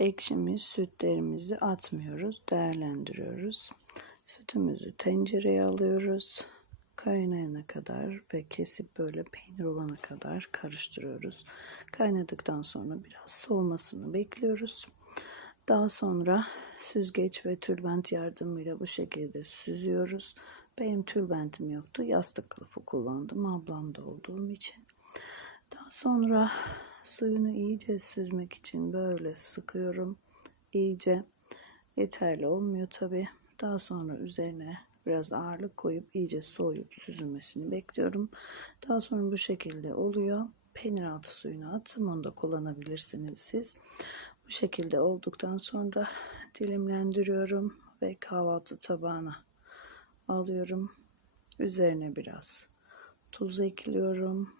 ekşimiz, sütlerimizi atmıyoruz, değerlendiriyoruz. Sütümüzü tencereye alıyoruz. Kaynayana kadar ve kesip böyle peynir olana kadar karıştırıyoruz. Kaynadıktan sonra biraz soğumasını bekliyoruz. Daha sonra süzgeç ve tülbent yardımıyla bu şekilde süzüyoruz. Benim tülbentim yoktu. Yastık kılıfı kullandım ablamda olduğum için. Daha sonra suyunu iyice süzmek için böyle sıkıyorum. İyice yeterli olmuyor tabi. Daha sonra üzerine biraz ağırlık koyup iyice soğuyup süzülmesini bekliyorum. Daha sonra bu şekilde oluyor. Peynir altı suyunu attım. Onu da kullanabilirsiniz siz. Bu şekilde olduktan sonra dilimlendiriyorum ve kahvaltı tabağına alıyorum. Üzerine biraz tuz ekliyorum.